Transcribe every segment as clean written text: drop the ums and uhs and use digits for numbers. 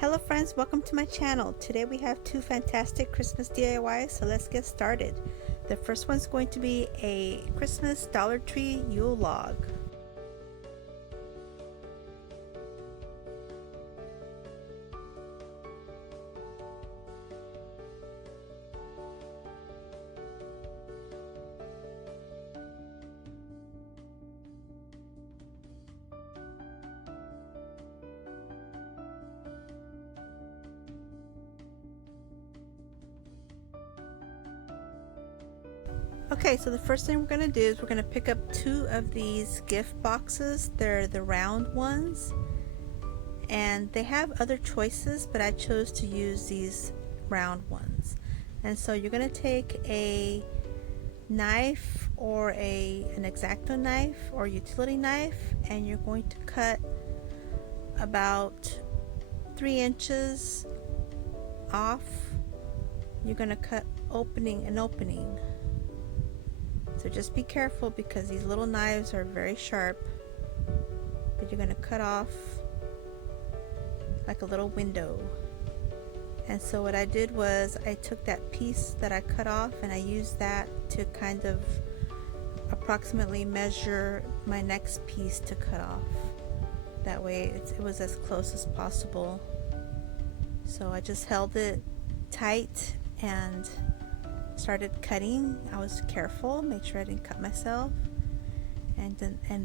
Hello friends, welcome to my channel. Today we have two fantastic Christmas DIYs, so let's get started. The first one's going to be a Christmas Dollar Tree Yule log. Okay, so the first thing we're going to do is we're going to pick up two of these gift boxes. They're the round ones, and they have other choices, but I chose to use these round ones. And so you're going to take a knife or an X-Acto knife or utility knife, and you're going to cut about 3 inches off. You're going to cut an opening. So just be careful because these little knives are very sharp, but you're going to cut off like a little window. And so what I did was I took that piece that I cut off and I used that to kind of approximately measure my next piece to cut off. That way it was as close as possible. So I just held it tight and started cutting. I was careful, make sure I didn't cut myself, and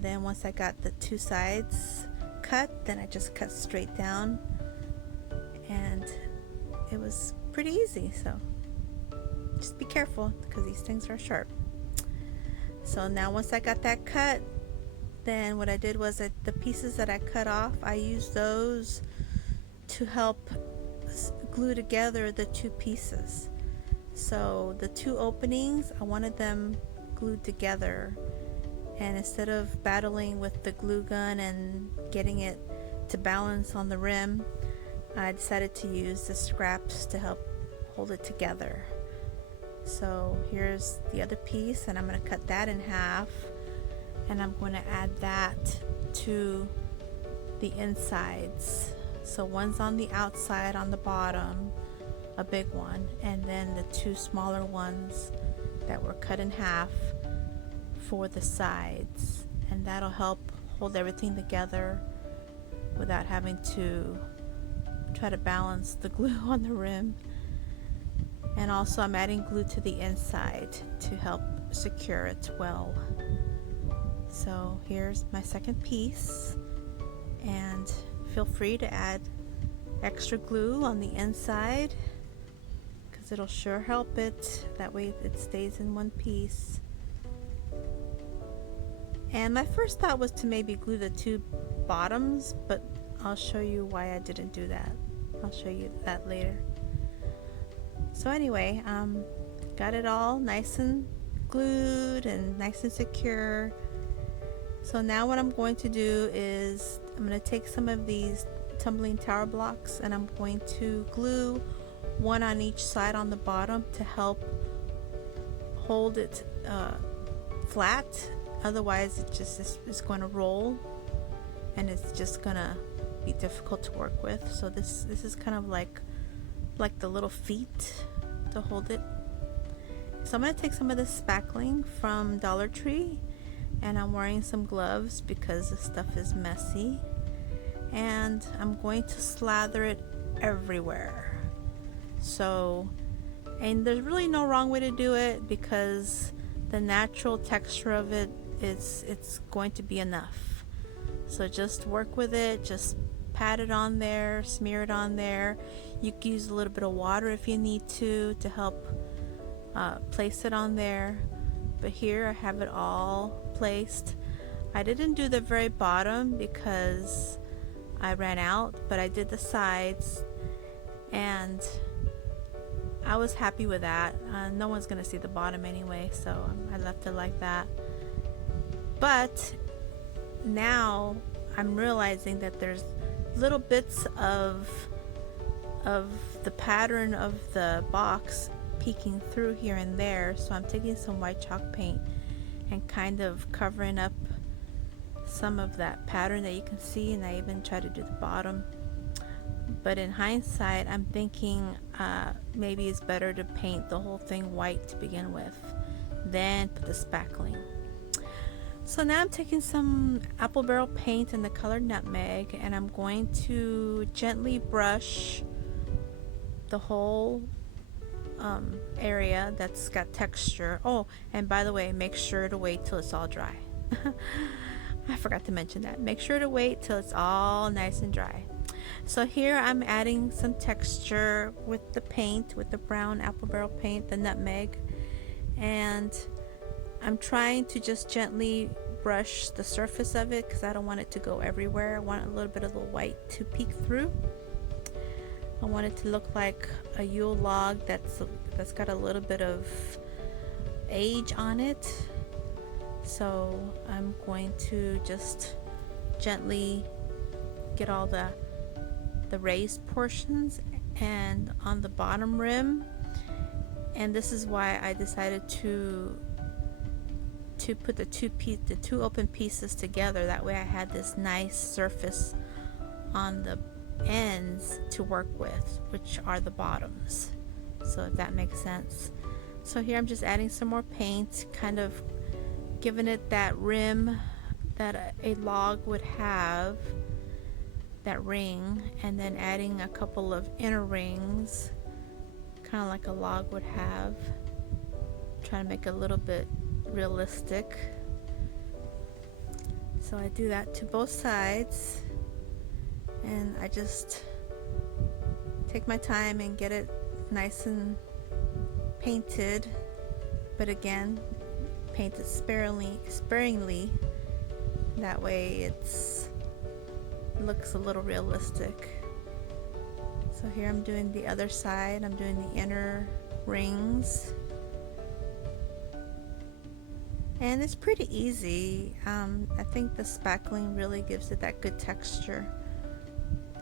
then once I got the two sides cut, then I just cut straight down, and it was pretty easy. So just be careful because these things are sharp. So now once I got that cut, then what I did was the pieces that I cut off, I used those to help glue together the two pieces. So the two openings, I wanted them glued together, and instead of battling with the glue gun and getting it to balance on the rim, I decided to use the scraps to help hold it together. So here's the other piece, and I'm going to cut that in half, and I'm going to add that to the insides. So one's on the outside on the bottom, a big one, and then the two smaller ones that were cut in half for the sides, and that'll help hold everything together without having to try to balance the glue on the rim. And also I'm adding glue to the inside to help secure it well. So here's my second piece, and feel free to add extra glue on the inside, it'll sure help it. That way it stays in one piece. And my first thought was to maybe glue the two bottoms, but I'll show you why I didn't do that. I'll show you that later. So anyway, got it all nice and glued and nice and secure. So now what I'm going to do is I'm going to take some of these tumbling tower blocks, and I'm going to glue one on each side on the bottom to help hold it flat. Otherwise it just is going to roll, and it's just gonna be difficult to work with. So this is kind of like the little feet to hold it. So I'm going to take some of this spackling from Dollar Tree, and I'm wearing some gloves because the stuff is messy, and I'm going to slather it everywhere. So, and there's really no wrong way to do it because the natural texture of it it's going to be enough. So just work with it, just pat it on there, smear it on there. You can use a little bit of water if you need to help place it on there. But here I have it all placed. I didn't do the very bottom because I ran out, but I did the sides, and I was happy with that. No one's gonna see the bottom anyway, so I left it like that. But now I'm realizing that there's little bits of the pattern of the box peeking through here and there, so I'm taking some white chalk paint and kind of covering up some of that pattern that you can see, and I even try to do the bottom. But in hindsight, I'm thinking maybe it's better to paint the whole thing white to begin with, then put the spackling. So now I'm taking some apple barrel paint in the color Nutmeg, and I'm going to gently brush the whole area that's got texture. Oh, and by the way, make sure to wait till it's all dry. I forgot to mention that. Make sure to wait till it's all nice and dry. So here I'm adding some texture with the paint, with the brown apple barrel paint, the Nutmeg, and I'm trying to just gently brush the surface of it because I don't want it to go everywhere. I want a little bit of the white to peek through. I want it to look like a Yule log that's got a little bit of age on it. So I'm going to just gently get all the raised portions and on the bottom rim, and this is why I decided to put the two open pieces together. That way I had this nice surface on the ends to work with, which are the bottoms. So if that makes sense. So here I'm just adding some more paint, kind of giving it that rim that a log would have, that ring, and then adding a couple of inner rings, kind of like a log would have. Trying to make it a little bit realistic. So I do that to both sides, and I just take my time and get it nice and painted, but again, paint it sparingly. That way it looks a little realistic. So here I'm doing the other side. I'm doing the inner rings, and it's pretty easy. I think the spackling really gives it that good texture,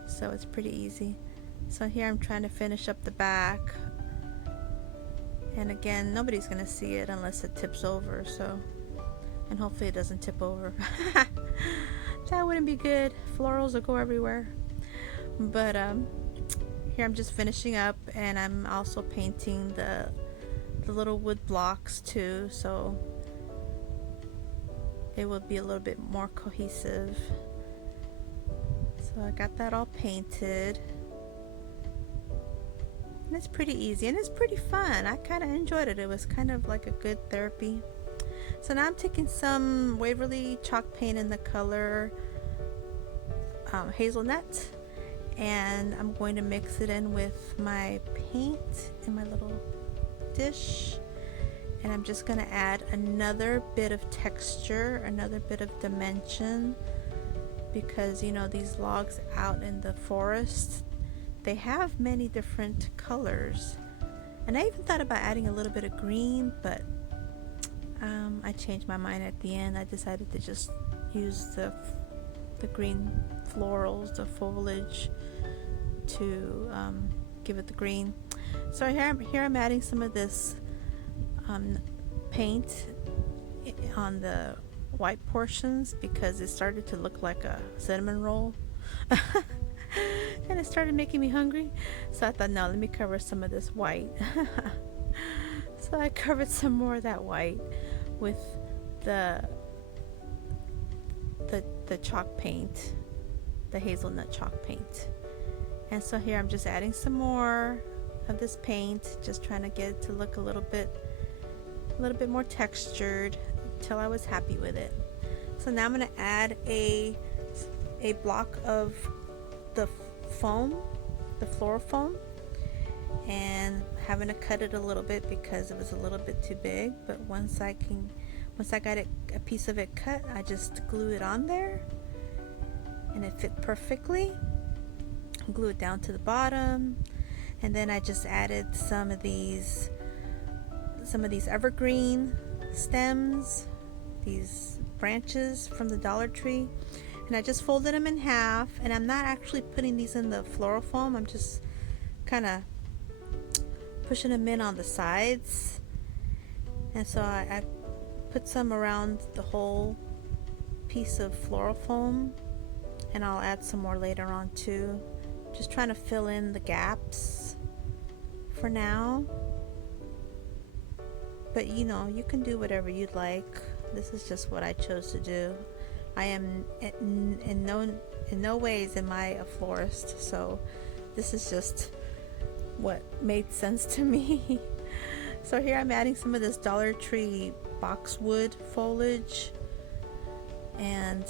so it's pretty easy. So here I'm trying to finish up the back, and again, nobody's gonna see it unless it tips over, so, and hopefully it doesn't tip over. That wouldn't be good. Florals will go everywhere. But here I'm just finishing up, and I'm also painting the little wood blocks too, so it will be a little bit more cohesive. So I got that all painted, and it's pretty easy and it's pretty fun. I kind of enjoyed it. It was kind of like a good therapy. So now I'm taking some Waverly chalk paint in the color Hazelnut, and I'm going to mix it in with my paint in my little dish, and I'm just going to add another bit of texture, another bit of dimension, because you know, these logs out in the forest, they have many different colors, and I even thought about adding a little bit of green, but I changed my mind at the end. I decided to just use the green florals, the foliage, to give it the green. So here I'm adding some of this paint on the white portions because it started to look like a cinnamon roll. And it started making me hungry, so I thought, no, let me cover some of this white. So I covered some more of that white with the chalk paint, the hazelnut chalk paint. And so here I'm just adding some more of this paint, just trying to get it to look a little bit more textured until I was happy with it. So now I'm going to add a block of the foam, the floral foam, and having to cut it a little bit because it was a little bit too big. But once I got it, a piece of it cut, I just glue it on there, and it fit perfectly. Glue it down to the bottom, and then I just added some of these evergreen stems, these branches from the Dollar Tree, and I just folded them in half. And I'm not actually putting these in the floral foam, I'm just kind of pushing them in on the sides. And so I put some around the whole piece of floral foam, and I'll add some more later on too. Just trying to fill in the gaps for now. But you know, you can do whatever you'd like. This is just what I chose to do. I am in no ways am I a florist, so this is just what made sense to me. So here I'm adding some of this Dollar Tree boxwood foliage and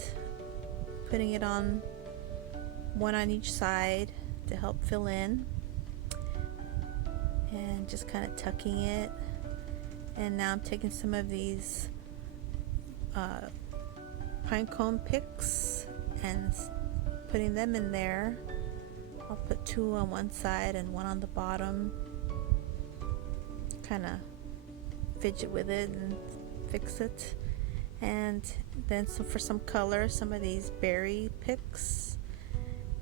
putting it on one on each side to help fill in, and just kind of tucking it. And now I'm taking some of these pine cone picks and putting them in there. I'll put two on one side and one on the bottom. Kind of fidget with it and fix it. And then for some color, some of these berry picks,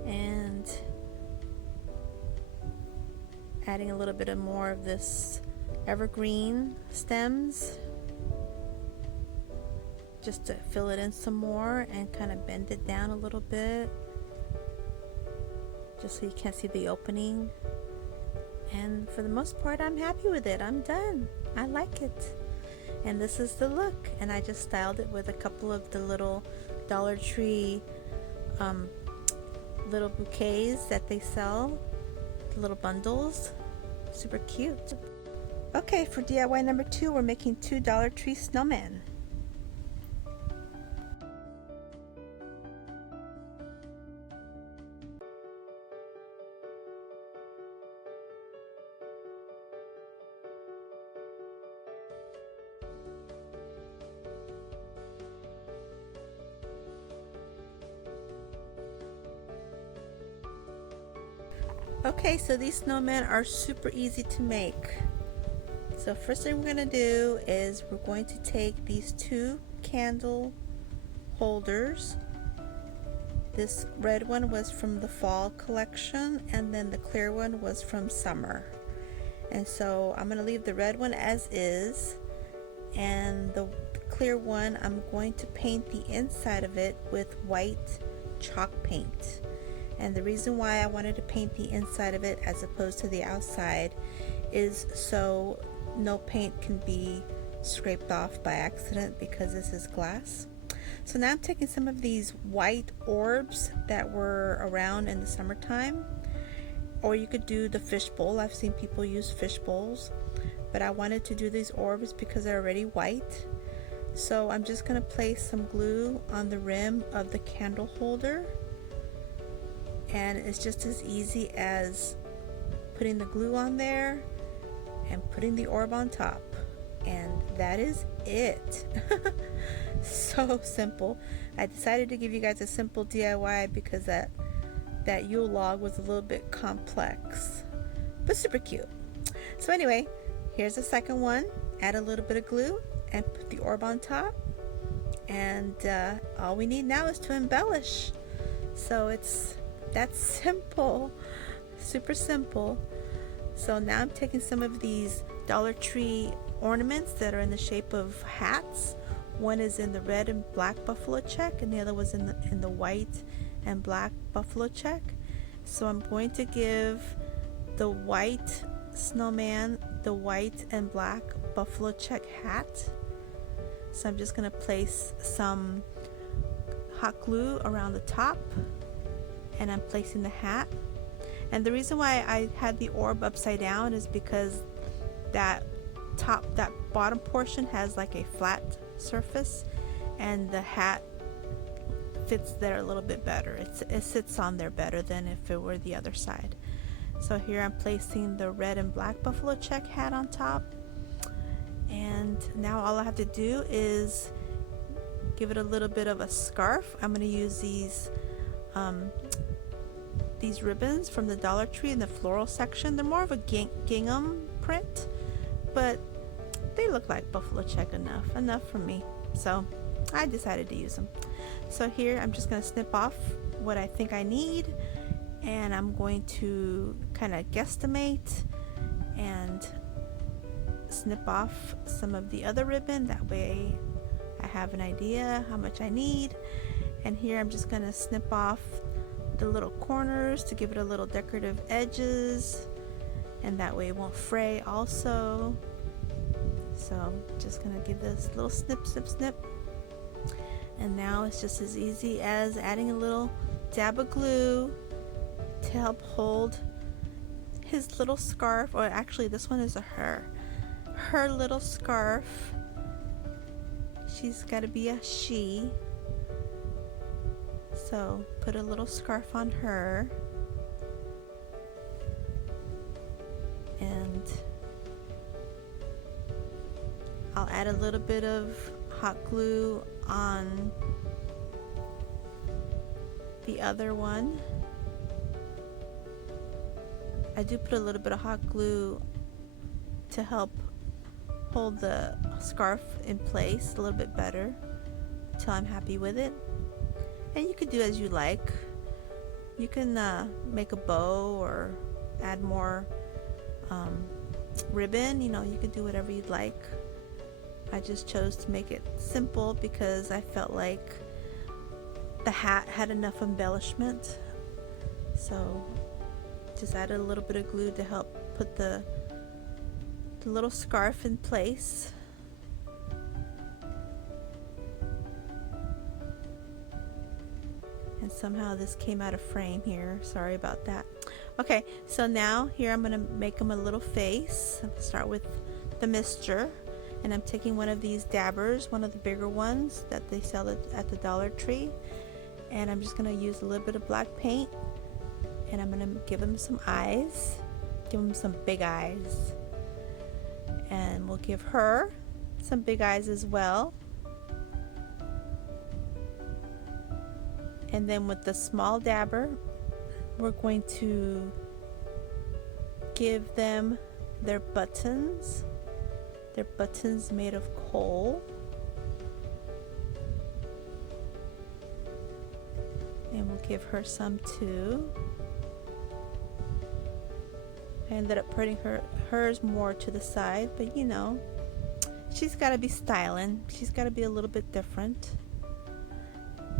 and adding a little bit of more of this evergreen stems just to fill it in some more and kind of bend it down a little bit just so you can't see the opening. And for the most part, I'm happy with it. I'm done. I like it. And this is the look. And I just styled it with a couple of the little Dollar Tree little bouquets that they sell, the little bundles. Super cute. Okay, for DIY number 2, we're making 2 Dollar Tree snowmen. Okay, so these snowmen are super easy to make. So first thing we're going to do is we're going to take these 2 candle holders. This red one was from the fall collection, and then the clear one was from summer. And so I'm going to leave the red one as is, and the clear one I'm going to paint the inside of it with white chalk paint. And the reason why I wanted to paint the inside of it as opposed to the outside is so no paint can be scraped off by accident, because this is glass. So now I'm taking some of these white orbs that were around in the summertime, or you could do the fishbowl. I've seen people use fish bowls, but I wanted to do these orbs because they're already white. So I'm just going to place some glue on the rim of the candle holder, and it's just as easy as putting the glue on there and putting the orb on top, and that is it. So simple. I decided to give you guys a simple DIY because that Yule log was a little bit complex, but super cute. So anyway, here's the second one. Add a little bit of glue and put the orb on top, and all we need now is to embellish. So it's that simple, super simple. So now I'm taking some of these Dollar Tree ornaments that are in the shape of hats. One is in the red and black buffalo check, and the other was in the white and black buffalo check. So I'm going to give the white snowman the white and black buffalo check hat. So I'm just going to place some hot glue around the top, and I'm placing the hat. And the reason why I had the orb upside down is because that bottom portion has like a flat surface, and the hat fits there a little bit better. It sits on there better than if it were the other side. So here I'm placing the red and black buffalo check hat on top, and now all I have to do is give it a little bit of a scarf. I'm going to use these ribbons from the Dollar Tree in the floral section. They're more of a gingham print, but they look like buffalo check enough for me, so I decided to use them. So here I'm just going to snip off what I think I need, and I'm going to kind of guesstimate and snip off some of the other ribbon. That way I have an idea how much I need. And here I'm just going to snip off the little corners to give it a little decorative edges, and that way it won't fray also. So I'm just gonna give this little snip, snip, snip. And now it's just as easy as adding a little dab of glue to help hold his little scarf, or actually this one is a her little scarf. She's got to be a she, so put a little scarf on her, and I'll add a little bit of hot glue on the other one. I do put a little bit of hot glue to help hold the scarf in place a little bit better till I'm happy with it. And you could do as you like. You can make a bow or add more ribbon, you know, you could do whatever you'd like. I just chose to make it simple because I felt like the hat had enough embellishment, so just added a little bit of glue to help put the little scarf in place. And somehow this came out of frame here, sorry about that. Okay, so now here I'm going to make him a little face. I'll start with the mister, and I'm taking one of these dabbers, one of the bigger ones that they sell at the Dollar Tree, and I'm just going to use a little bit of black paint, and I'm going to give him some eyes, give him some big eyes, and we'll give her some big eyes as well. And then with the small dabber, we're going to give them their buttons made of coal. And we'll give her some too. I ended up putting hers more to the side, but you know, she's got to be styling. She's got to be a little bit different.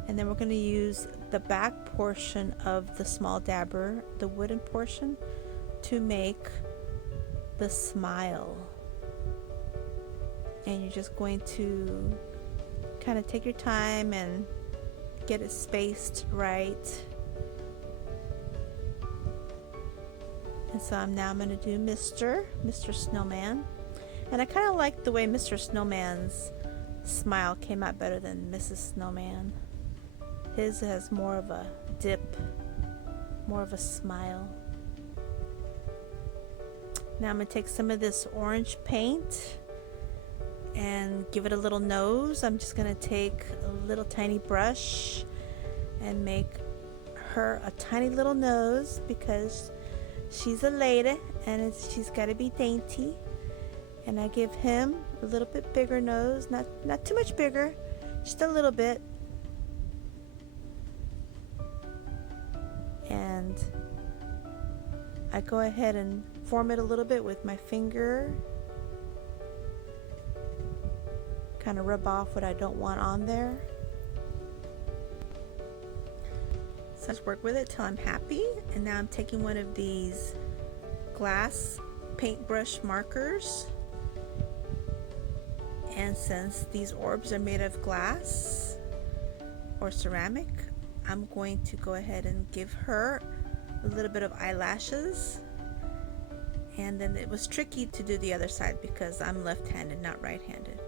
And then we're going to use the back portion of the small dabber, the wooden portion, to make the smile. And you're just going to kind of take your time and get it spaced right. And so I'm going to do Mr. Snowman. And I kind of like the way Mr. Snowman's smile came out better than Mrs. Snowman. His has more of a dip, more of a smile. Now I'm going to take some of this orange paint and give it a little nose. I'm just going to take a little tiny brush and make her a tiny little nose because she's a lady and she's got to be dainty. And I give him a little bit bigger nose, not too much bigger, just a little bit. And I go ahead and form it a little bit with my finger, kind of rub off what I don't want on there. So I just work with it till I'm happy. And now I'm taking one of these glass paintbrush markers, and since these orbs are made of glass or ceramic, I'm going to go ahead and give her a little bit of eyelashes. And then it was tricky to do the other side because I'm left-handed, not right-handed.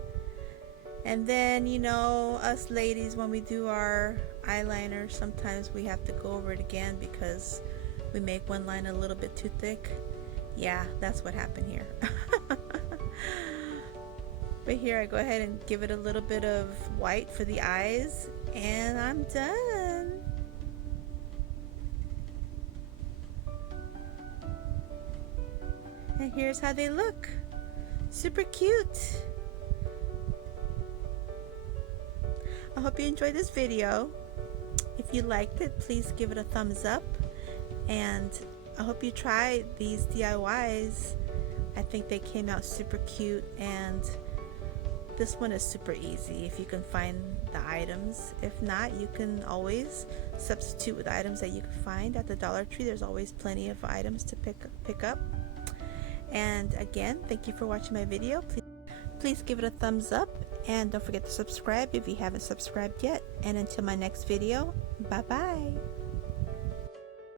And then, you know, us ladies, when we do our eyeliner, sometimes we have to go over it again because we make one line a little bit too thick. Yeah, that's what happened here. But here I go ahead and give it a little bit of white for the eyes, and I'm done. And here's how they look. Super cute. I hope you enjoyed this video. If you liked it, please give it a thumbs up, and I hope you try these DIYs. I think they came out super cute, and this one is super easy if you can find the items. If not, you can always substitute with items that you can find at the Dollar Tree. There's always plenty of items to pick up. And again, thank you for watching my video. Please give it a thumbs up, and don't forget to subscribe if you haven't subscribed yet. And until my next video, bye bye.